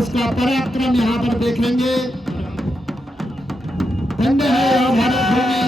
उसका पराक्रम यहाँ पर देखेंगे। धन्य है यह भारत भूमि।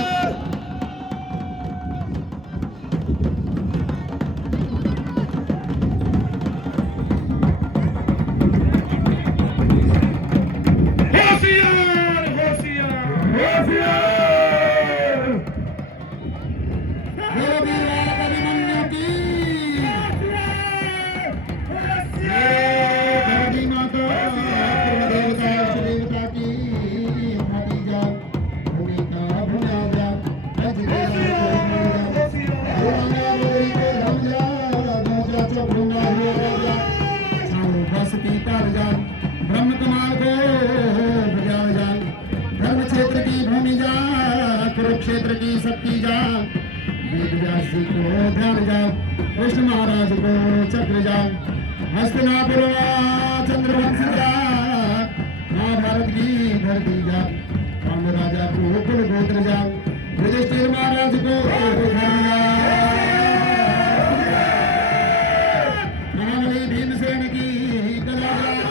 ब्रह्म कमाल को बजाओ जान, धर्म क्षेत्र की भूमि जा, कुरुक्षेत्र की शक्ति जा, वेद व्यास जी को ध्यान जा, कृष्ण महाराज को चक्र जा, हस्तिनापुर चंद्रवंश जा, महाभारत की धरती जा, पांडव राजा को कुल गोत्र जा, युधिष्ठिर महाराज को महाबली भीमसेन की कला जा,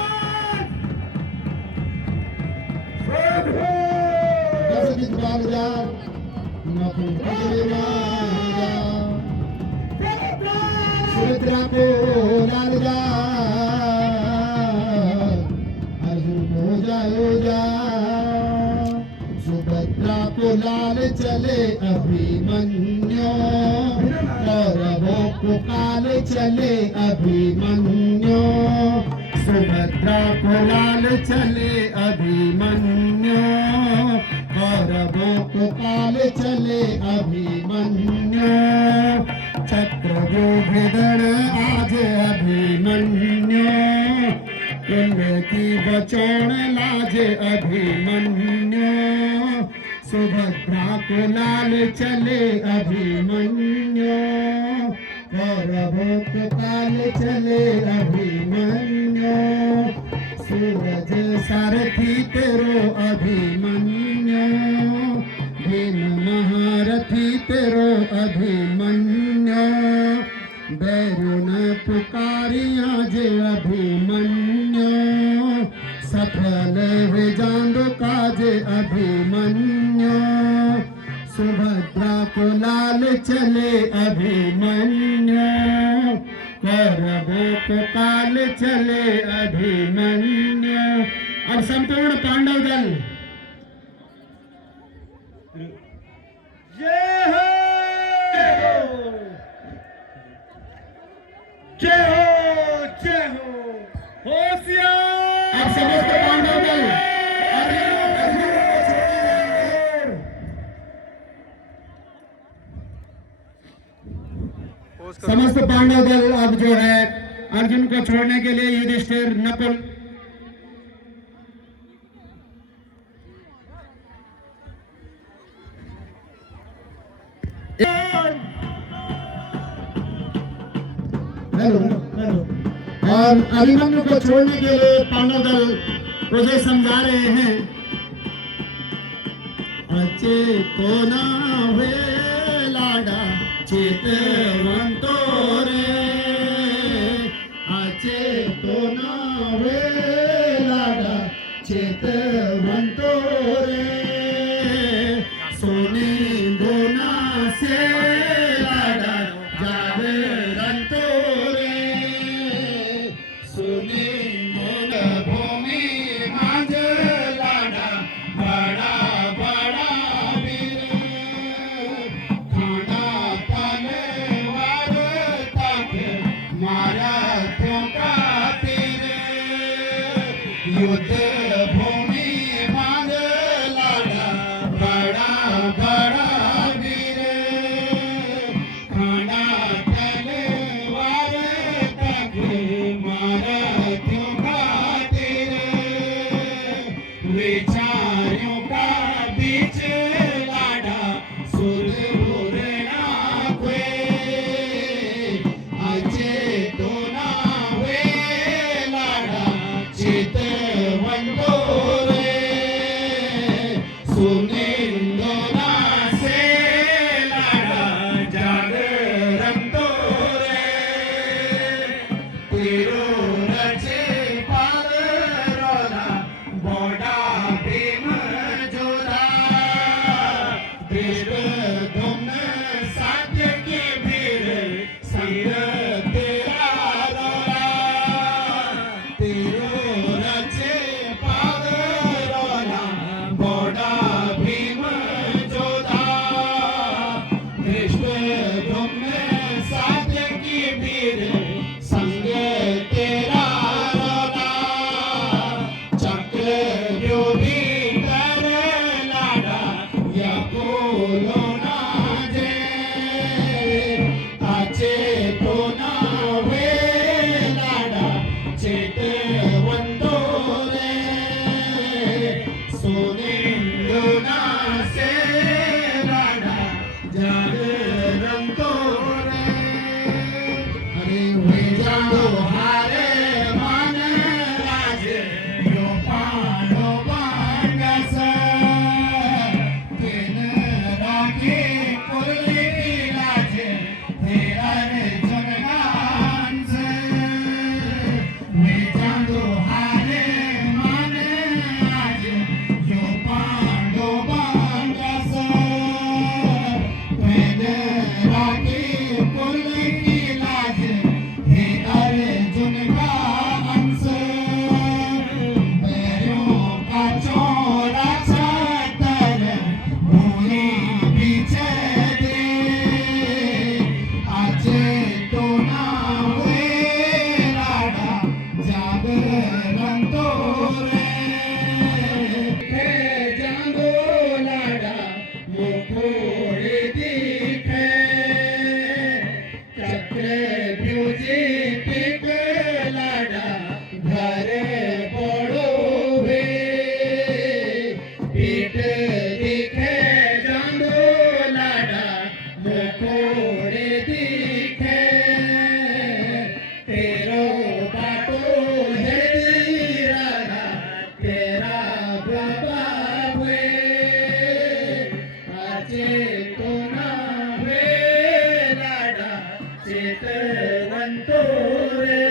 सुमित्रा को लाल जा, अर्जुन को जाओ जा, सुभद्रा को लाल चले अभिमन्यु, कौरवों को काल चले अभिमन्यु, सुभद्रा को लाल चले अभिमन्यु, कौरवों को काल चले अभिमन्यु, चक्रव्यूहधर आज अभिमन्यु, कुंभ की बचौन लाज अभिमन्यु, सुभद्रा को लाल चले अभिमन्यु, कौरवों को काल चले अभिमन्यु, सूरज सारथी तेरो अभिमन्यु, भीम महारथी तेरो अभिमन्यु, बैरुन पुकारिया जे अभिमन्यु, सफल वे जांदो काजे अभिमन्यु, सुभद्रा को लाल चले अभिमन्यु, कौरवों को काल चले अभिमन्यु। अब संपूर्ण पांडव दल जय हो, जय हो, जय हो, होशियार। अब समस्त पांडव दल समस्त पांडव दल अब जो है अर्जुन को छोड़ने के लिए युधिष्ठिर, नकुल, और अभिमन्यु को छोड़ने के लिए पांडव दल मुझे समझा रहे हैं। अचेतो ना हुए लाडा चेतवंतो रे, अचेतो ना हुए लाडा चेतवंतो रे, सोने दोना से लाडा जागरणतो रे, सोने दोना भूमि मांझ लाडा बड़ा बड़ा वीर, खाना तलवार तक मारा क्यों का तीर, युद्ध भूमि मांझ लाडा बड़ा बड़ा वीर, खाना तलवार तक मारा क्यों का तीर, विचारों का बीच लाडा सुर भूरना कोई, अचे तो ना वे लाडा चितवन रंतो रे जांदो लाडा मुखोड़े दिखे चक्र भ्यूजी पिक लाडा घर बड़ो वे पीठ दिखे जांदो लाडा मुखोड़े दिखे तेरो बाटो हेड़ी राधा तेरा बाबा हुए आचे तो ना हुए लाडा चेतवंतो रे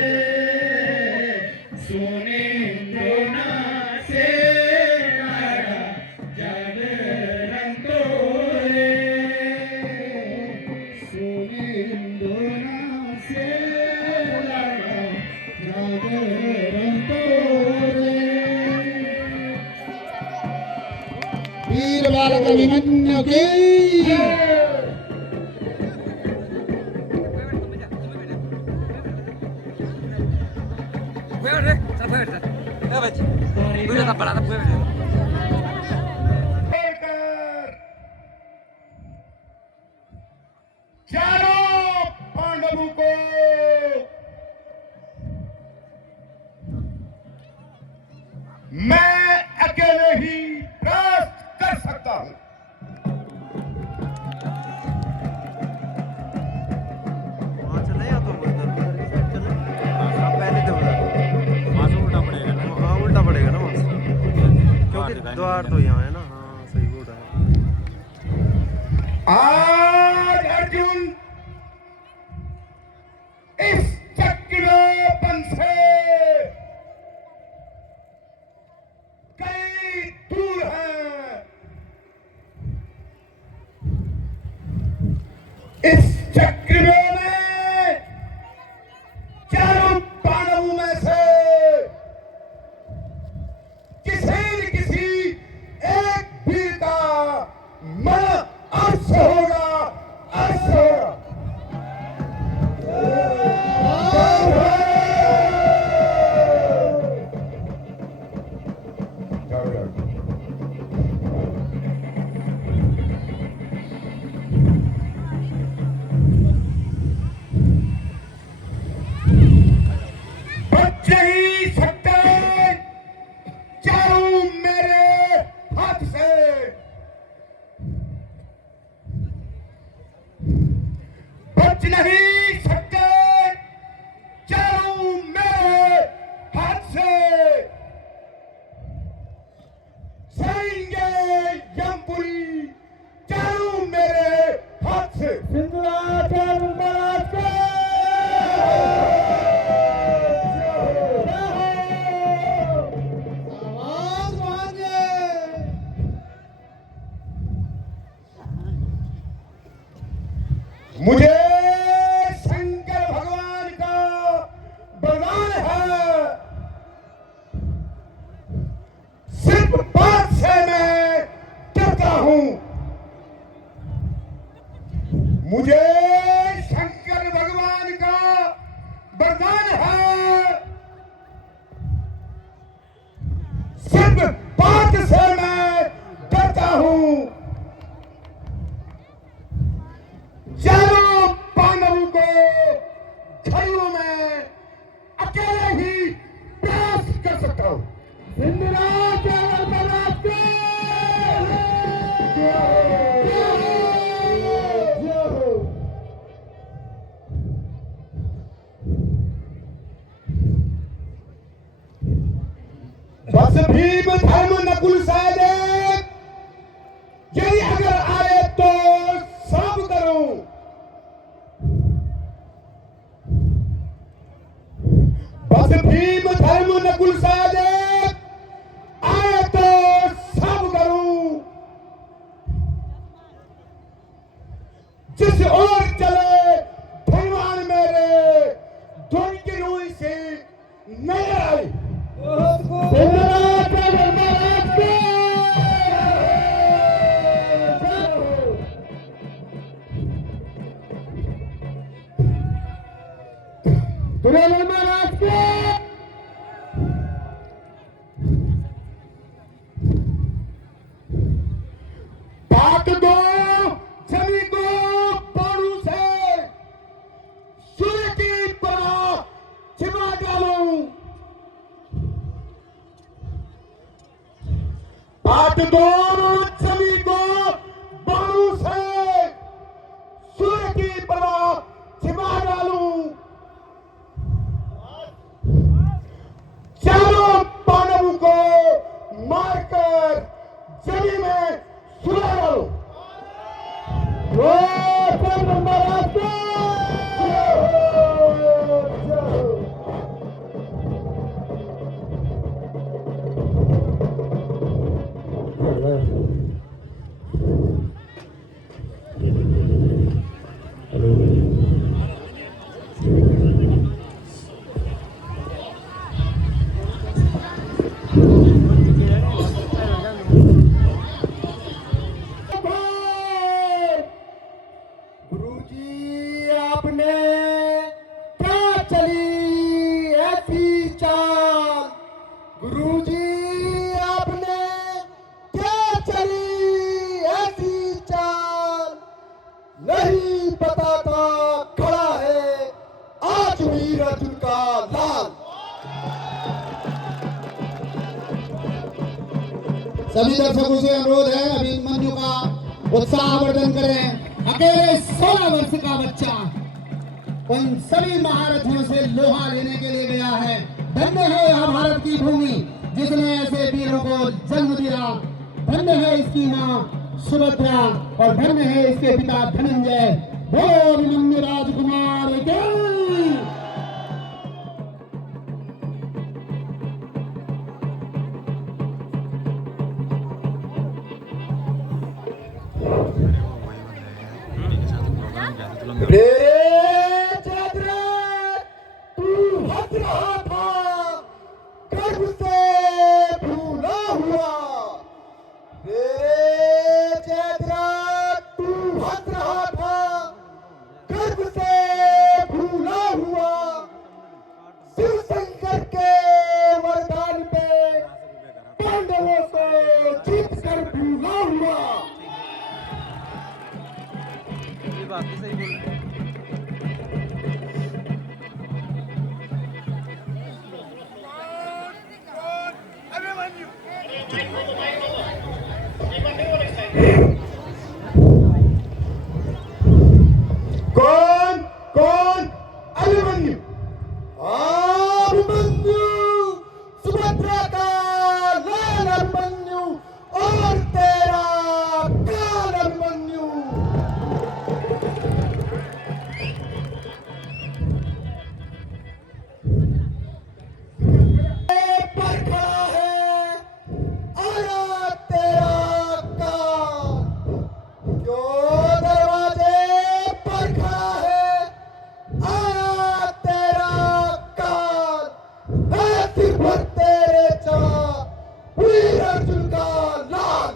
सोने दोना से लाडा जागरंतो रे सोने दोना से लाडा जागरंतो रे वीर बालक अभिमन्यु की Puede ver, se puede ver. Puede ver. Puede ver, parada, puede ver. चारों पांडवों को मैं अकेले ही परास्त कर सकता हूं। वहाँ चले या तो उधर उधर की साइड चले हाँ पहले तो उधर वहाँ से उल्टा पड़ेगा ना। हाँ उल्टा पड़ेगा ना वहाँ से क्योंकि द्वार तो यहाँ है ना हाँ सही बोल रहा है आज अर्जुन इस चक्रपन से कई दूर है। इस चक्र में चारों पांडवों में से किसी न किसी एक वीर का मन अवश्य होगा, अवश्य होगा। बच नहीं सकते चारों मेरे हाथ से। बच नहीं सकते चारों मेरे हाथ से। सहेंगे यमपुरी चारों मेरे हाथ से। सिंधुराचल महाराज के आवाज मांगे। मुझे शंकर भगवान का वरदान है, सिर्फ बात से मैं डरता हूं। मुझे शंकर भगवान का वरदान है, सिर्फ बात से मैं डरता हूं। चारों पांडवों को घड़ियों में अकेले ही प्रयास कर सकता हूं। बस भीम धर्म नकुल सहदेव यदि अगर आए तो सब करूं। बस भीम धर्म नकुल सहदेव आए तो सब करूं। जिस ओर चले भगवान मेरे धुन की रूई से नजर आई। महाराज के काट दो छवि को बाणों से, सूर्य की परवाह छिपा डालूं, चारों पांडवों को मारकर जमीन में सुला डालूं। महाराज को गुरुजी आपने क्या चली ऐसी चाल, गुरुजी आपने क्या चली ऐसी चाल, नहीं पता था खड़ा है आज वीर अर्जुन का लाल। सभी दर्शकों से अनुरोध है अभिमन्यु का उत्साहवर्धन करें। अकेले 16 वर्ष का बच्चा उन सभी महारथियों से लोहा लेने के लिए गया है। धन्य है यह भारत की भूमि जिसने ऐसे वीरों को जन्म दिया। धन्य है इसकी माँ सुभद्रा और धन्य है इसके पिता धनंजय। बोलो अभिमन्यु राजकुमार की। रे चंद्र तू हंस रहा था गर्व से भूला हुआ, रे चंद्र तू हंस रहा था गर्व से भूला हुआ, शिव शंकर के वरदान पे पांडवों को जीत कर भूला हुआ। बात तो सही बोल रहे हैं। कौन कौन अभिमन्यु? अभिमन्यु सुभद्रा का लाल अभिमन्यु और तेरा काल अभिमन्यु। पर खड़ा है आया तेरा काल, क्यों दरवाजे पर खड़ा है आया तेरा काल, है सिर पर तेरे चाँद वीर अर्जुन का लाल।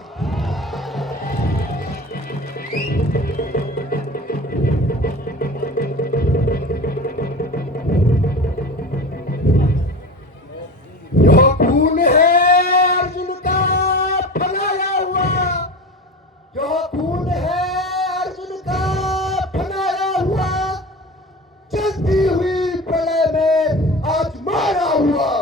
यह खून है अर्जुन का फनाया हुआ, यह खून है अर्जुन का फनाया हुआ, चलती हुई प्रलय में आज मारा हुआ।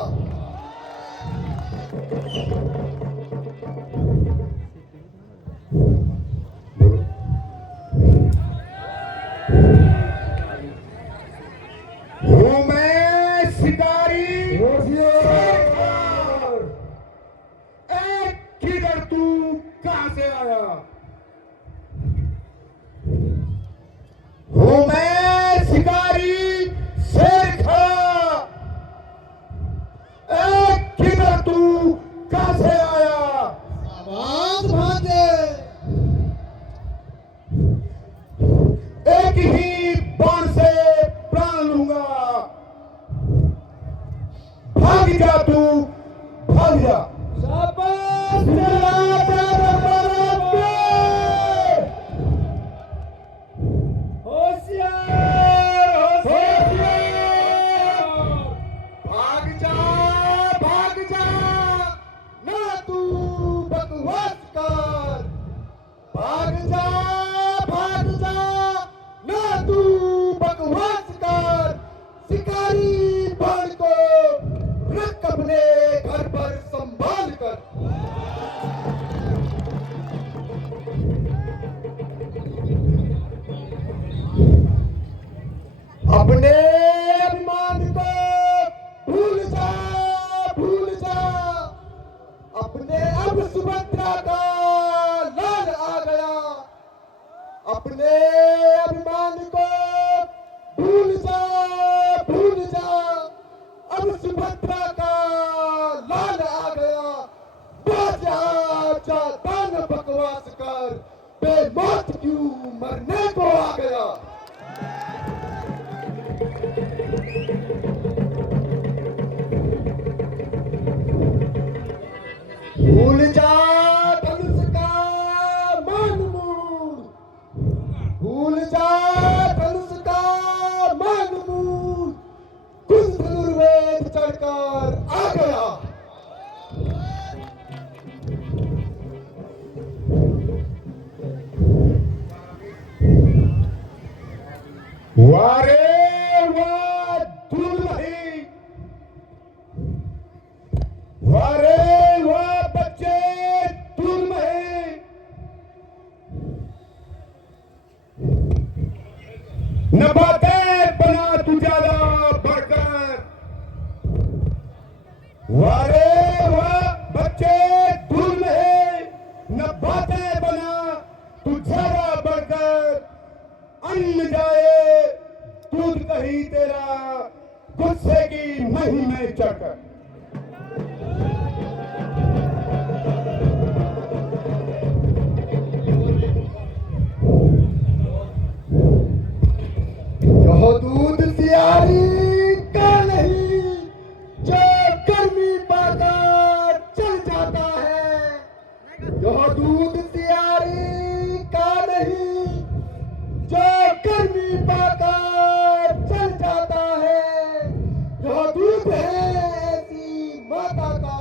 हूँ मैं शिकारी किधर तू कहां से आया? हूँ मैं शिकारी शेर खा, किधर तू कहां से आया? आवाज भांजे एक ही बाण से प्राण लूंगा, भाग जा तू भाग जा। शाबाश राजा दरबार पे, होशियार होशियार, भाग जा ना तू बकवास कर, भाग जा ना तू बकवास कर, शिकारी बाण को रख अपने घर पर संभाल कर। सुभद्रा का लाल आ गया। अपने अभिमान को भूल जा, भूल जा। अब सुभद्रा का लाल आ गया। बाजा दान बकवास कर, बेमौत क्यों मरने को आ गया। भूल जा धनुष का मान मूल, भूल जा धनुष का मान मूल। कुछ धनुर्वेद चढ़कर आ गया। वारे वाह दुर्मही, वारे वाह बच्चे दुर्मही। न बातें बना तू ज्यादा बढ़कर। वारे वाह बच्चे दुर्मही, न बातें बना तू ज्यादा बढ़कर। अन्न जाए दूध कहीं तेरा, गुस्से की मही में चढ़कर। जो दूध सियारी का नहीं, जो गर्मी पाकर चल जाता है। जो दूध सियारी का नहीं, जो गर्मी पाकर चल जाता है। जो दूध है ऐसी माता का,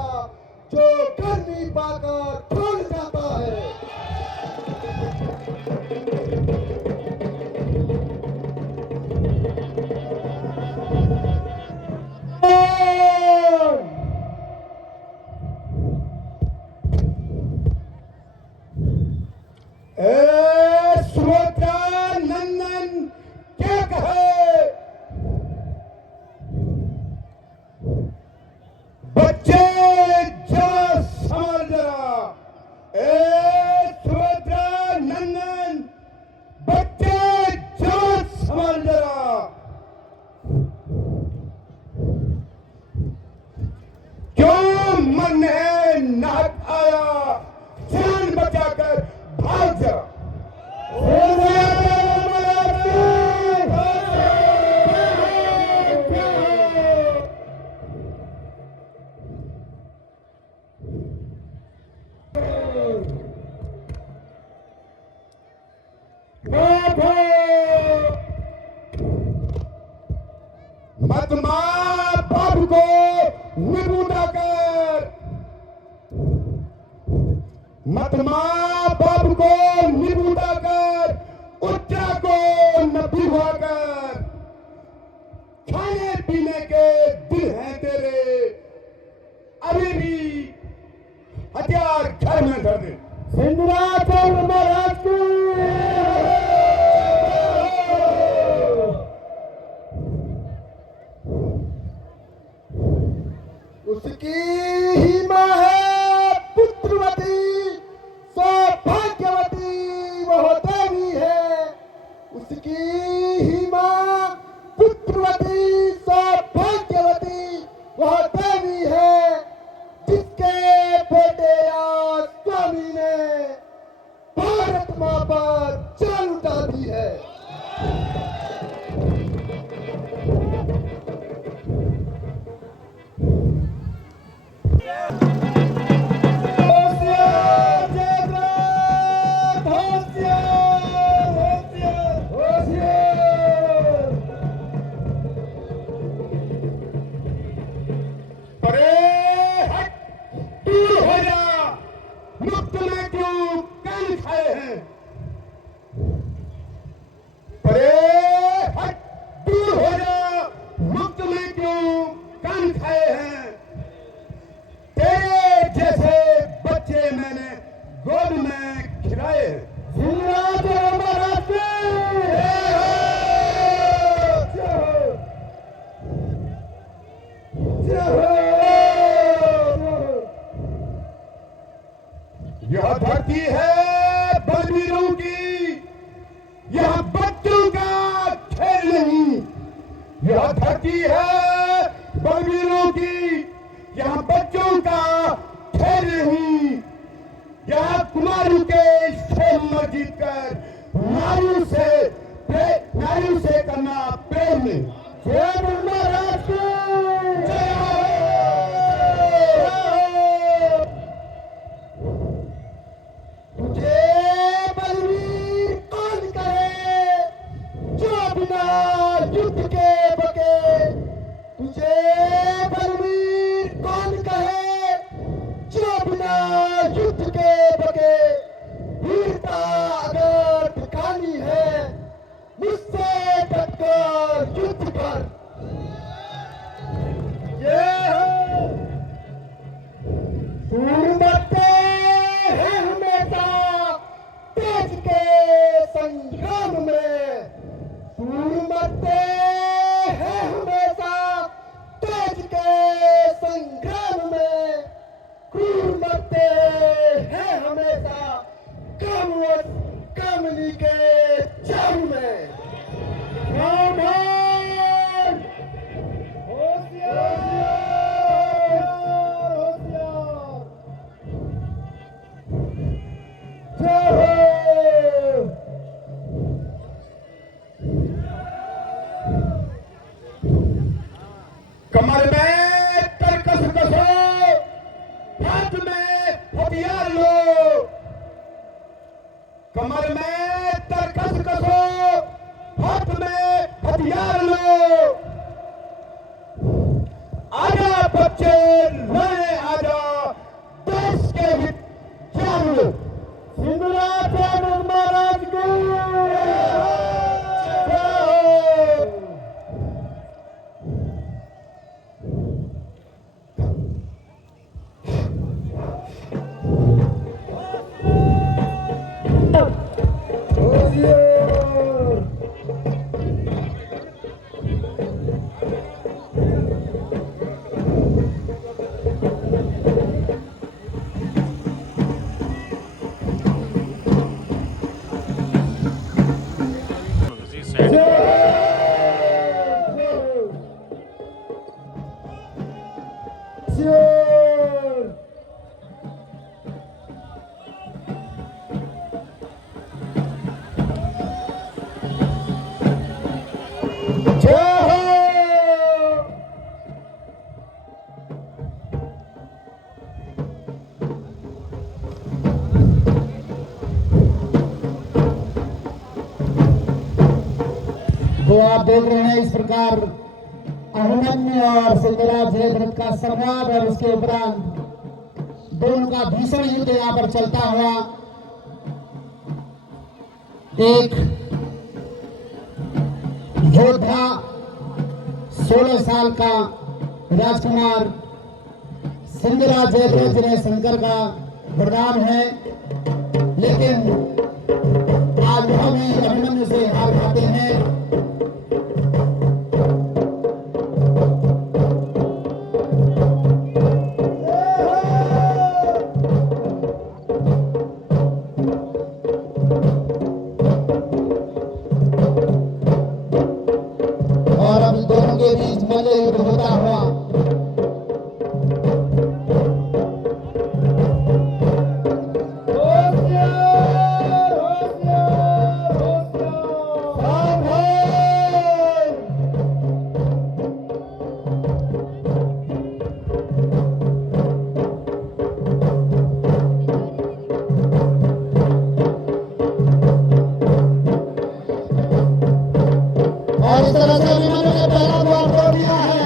जो गर्मी पाकर छोड़ जाता है। सुभद्रा नंदन क्या कहे। बच्चे जा समझ जरा। सुभद्रा नंदन बच्चे जा समझ जरा। क्यों मन है नाक आया, जान बचाकर भाग जा। मत मार बाबू को निबूटा कर। मत मार बाबू को निबूटा कर। उच्चा को न भिगवा कर। खाने पीने के दिल हैं तेरे, अभी भी हथियार घर में धर दे। सिंधराचल महाराज की उसकी ही मां है पुत्रवती, सौभाग्यवती वह देवी है। उसकी ही मां पुत्रवती, सौभाग्यवती वह देवी है। जिसके बेटे आज स्वामी ने भारत मां पर जान उठा दी है। मुक्त में क्यों कान खाए हैं। परे हट, दूर हो जा। मुक्त में क्यों कान खाए हैं। तेरे जैसे बच्चे मैंने गोद में खिलाए हैं। यहाँ बच्चों का खेल नहीं, यहाँ कुमारों के खेल में जीतकर नारियों से करना प्रेम नहीं। जय महाराज को जय हो। तुझे बलवीर कौन कहे जो बिना युद्ध के बके, तुझे बलवीर कौन कहे जो बिना युद्ध के बके। वीरता अगर दिखानी है मुझसे डटकर युद्ध कर। ये हो सूरमते हैं हमेशा तेज के संग्राम में, सूरमते हैं हमेशा तेज के संग्राम में, क्रूर मरते हैं हमेशा कमली के जाम में। होशियार होशियार होशियार। जय हो। कमर में तरकस कसो, हाथ में हथियार लो। कमर में तरकस कसो, हाथ में हथियार लो। आजा बच्चे लड़े आजा, देश के हित जान लो। सिंधुराज महाराज को तो आप देख रहे हैं इस प्रकार अभिमन्यु और सिंधुराज जयद्रथ का संवाद और उसके उपरांत दोनों का भीषण युद्ध यहाँ पर चलता हुआ। एक योद्धा 16 साल का राजकुमार सिंधुराज जयद्रथ जिन्हें शंकर का वरदान है, लेकिन आज वह भी अभिमन्यु से हार खाते हैं। और अब दोनों के बीच मल्ल युद्ध होता हुआ और इस तरह से अभिमन्यु ने पहला द्वार खोल दिया है।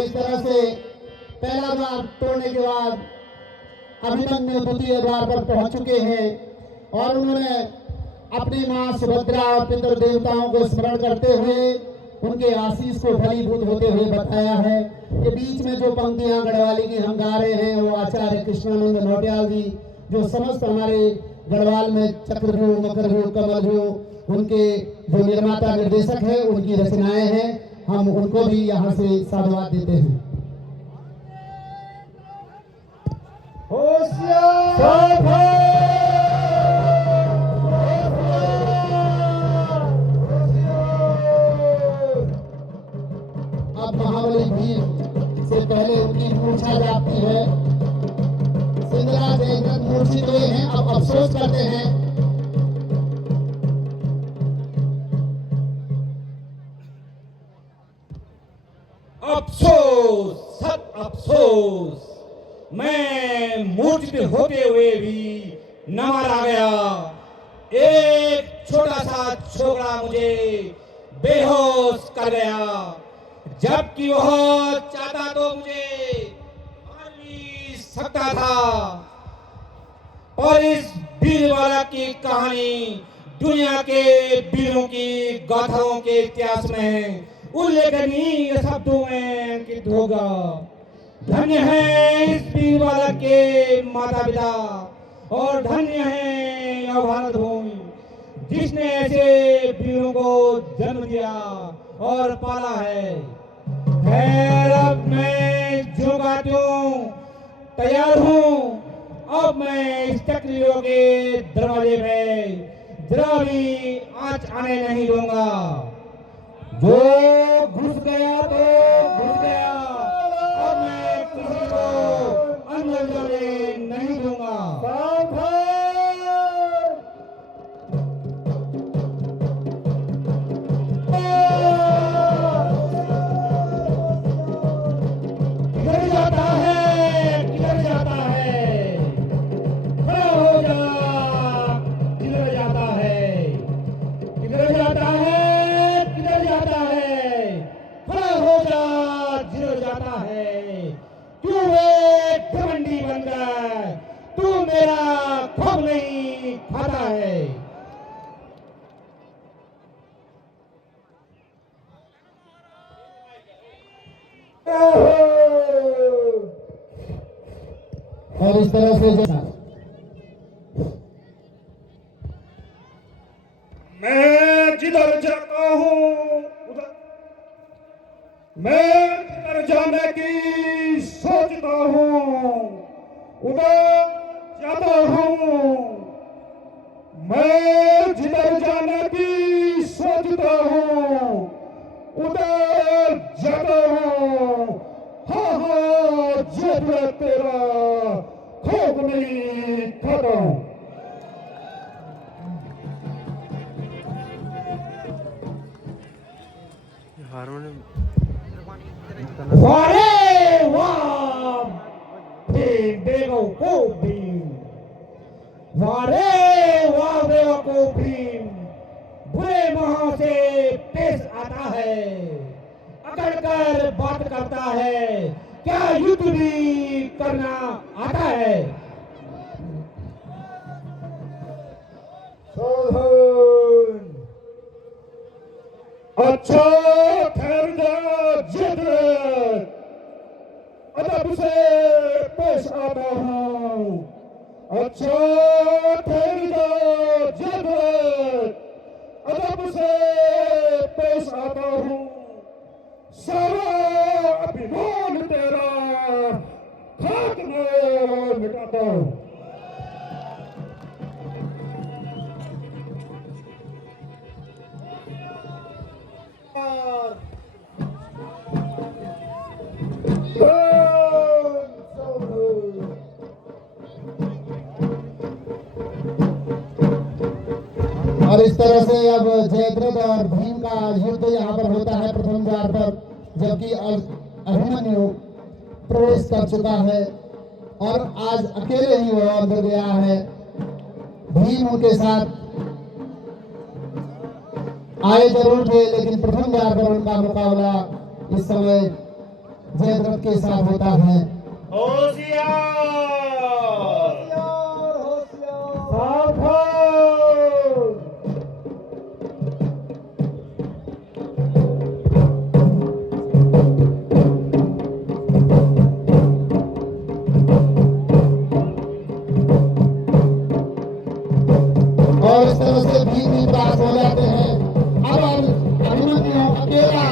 तो इस तरह से पहला द्वार तोड़ने के बाद अभिमन्यु द्वितीय द्वार पर पहुंच चुके हैं और उन्होंने अपनी मां सुभद्रा और पितृ देवताओं को स्मरण करते हुए उनके आशीष को फलीभूत होते हुए बताया है कि बीच में जो पंक्तियां गढ़वाली की हम गा रहे हैं वो आचार्य कृष्णानंद नौटियाल जी जो समस्त हमारे गढ़वाल में चक्रव्यूह, मकरव्यूह, कमलव्यूह उनके जो निर्माता निर्देशक है उनकी रचनाएं हैं। हम उनको भी यहाँ से साधुवाद देते हैं। अब महाबली भीम से पहले उनकी मूर्छा जाती है। सिंधरा जयद्रथ मूर्छित हुए हैं, अब अफसोस करते हैं। अफसोस, सत अफसोस, मैं मूर्छित होते हुए भी न मारा गया। एक छोटा सा छोकरा मुझे बेहोश कर गया, जबकि वह चाहता तो मुझे मार भी सकता था। और इस वीर बालक की कहानी दुनिया के वीरों की गाथाओं के इतिहास में उल्लेखनीय शब्दों में अंकित होगा। धन्य है इस वीर बालक के माता पिता और धन्य है यह भारत भूमि जिसने ऐसे वीरों को जन्म दिया और पाला है। खैर अब मैं जो गातियों तैयार हूँ, अब मैं इस चक्रियों के दरवाजे में जरा भी आँच आने नहीं दूंगा। जो घुस गया तो घुस गया, अब मैं किसी को अंदर जाने नहीं दूंगा। किधर जाता है, किधर जाता है, खड़ा हो जा। किधर जाता है, किधर जाता है, किधर जाता है, खड़ा हो जा। जिधर जाता है, क्यों एक घमंडी बन गया, तू मेरा खूब नहीं खाता है। और इस तरह से मैं जिधर जाता हूँ उधर, मैं जिधर जाने की सोचता हूँ उधर जाता हूँ। मैं जिधर जाने की सोचता हूँ उधर जाता हूँ। हाँ हाँ जब तेरा खूब नहीं खाता हूँ। हारमोनियम वारे वाह भीम बेवकूफ भीम, वारे वाह बेवकूफ भीम, बुरे मुंह से पेश आता है, अकड़ कर बात करता है, क्या युद्ध भी करना आता है। अच्छा ठहर जा जिद्रत, अदब से पेश आता हूँ। अच्छा ठहर जा जिद्रत, अदब से पेश आता हूँ। सारा अभिमान तेरा खाक में मिटाता हूँ। और इस तरह से अब जयद्रथ और भीम का युद्ध यहाँ पर होता है प्रथम द्वार पर, जबकि अभिमन्यु प्रवेश कर चुका है और आज अकेले ही वो अंदर गया है। भीम उनके साथ आए जरूर थे, लेकिन प्रथम द्वार पर उनका मुकाबला इस समय जयद्रथ के साथ होता है। होशियार सावधान। और इस तरह से भी पास हो जाते हैं। अब अभिमन्यु अकेला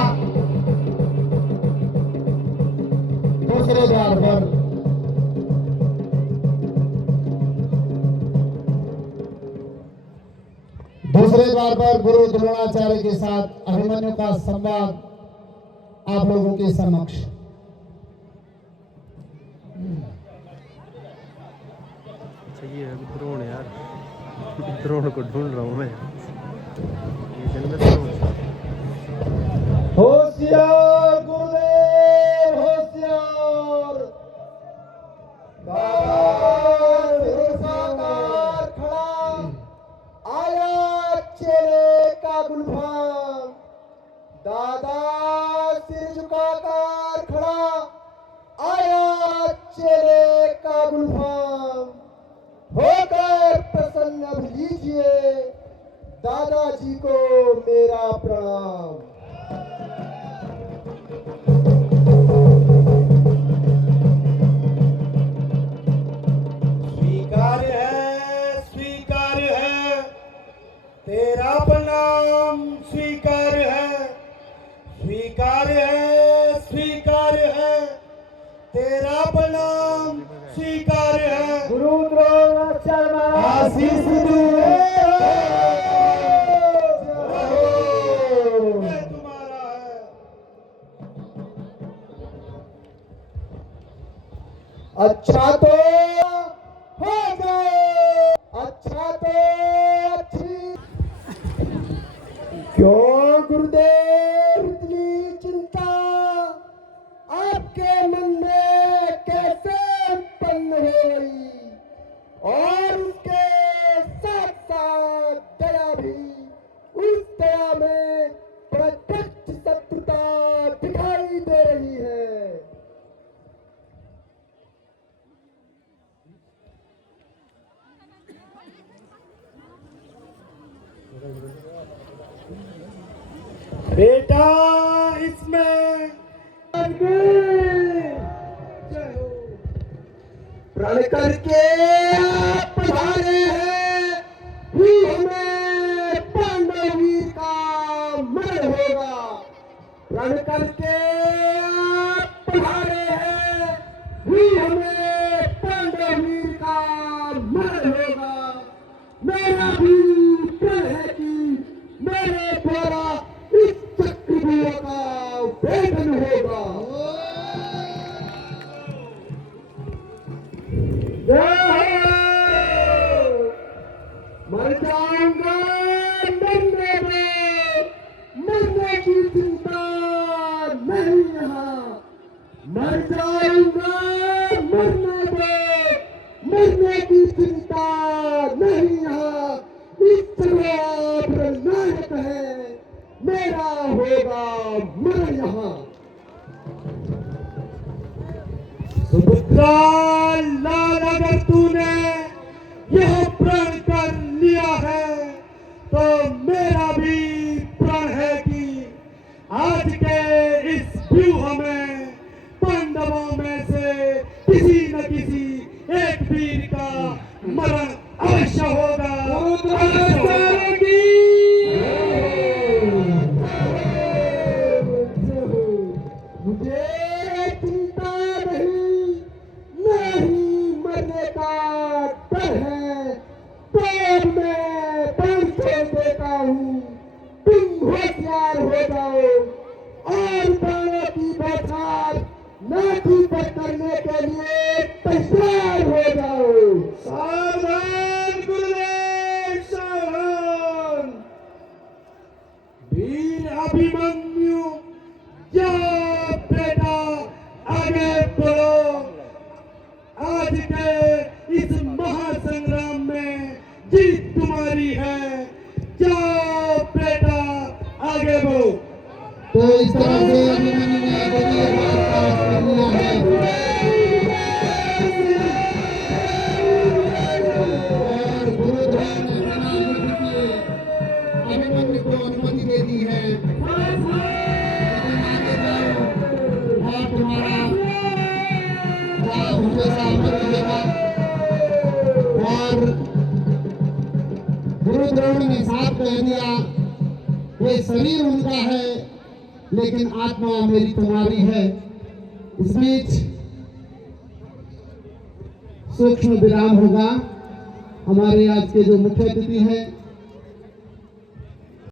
दूसरे द्वार पर गुरु द्रोणाचार्य के साथ अभिमन्यु का संवाद आप लोगों के समक्ष। अच्छा ये है द्रोण यार, द्रोण को ढूंढ रहा हूँ मैं। ये जन्म द्रोण। होशियार गुरुदेव होशियार। साकार खड़ा आया चेले का गुलफाम। दादा सिर झुकाकर खड़ा आया चेले का गुलफाम। होकर प्रसन्न अब लीजिए दादाजी को मेरा प्रणाम। स्वीकार है तेरा प्रणाम। स्वीकार है तेरा प्रणाम। स्वीकार है गुरु द्रोणाचार्य महाराज आशीष तुम्हारा है। अच्छा तो हो गए, अच्छा तो अच्छी। क्यों गुरुदेव इतनी चिंता आपके मन में कैसे उत्पन्न हो गई? और उसके साथ साथ दया भी, उस दया में प्रत्यक्ष शत्रुता दिखाई दे रही है। बेटा इसमें प्रण करके आप पधारे हैं, ही हमें पांडवीर का मरण होगा। प्रण करके आप पधारे हैं, ही हमें पांडवीर का मरण होगा। मेरा भी प्रण है कि मेरे द्वारा इस चक्रव्यूह का भेदन होगा। मर जाऊंगा मरने में, मरने की चिंता नहीं यहाँ। मर जाऊंगा मरने में, मरने की चिंता नहीं यहाँ। इस नायक है मेरा होगा मर यहाँ। सुपुत्रा लाल अगर तूने यह प्रण कर लिया है तो मेरा भी प्रण है कि आज के इस व्यूह में पांडवों में से किसी न किसी एक वीर का मरण अवश्य होगा। मुझे चिंता नहीं मरने का डर है। तो मैं प्राण छोड़ देता हूँ, तुम होशियार हो जाओ और प्राणों की बौछार नाथी पर करने के लिए तैयार हो जाओ। सावधान गुरुदेव सावधान। वीर अभिमन्यु या बेटा आगे बढ़ो। आज के इस महासंग्राम में जीत तुम्हारी है। जाओ बेटा आगे बढ़ो। तो इस तरह से अभिमन्यु ने शरीर उनका है लेकिन आत्मा मेरी तुम्हारी है। इस बीच सूक्ष्म विराम होगा। हमारे आज के जो मुख्य अतिथि हैं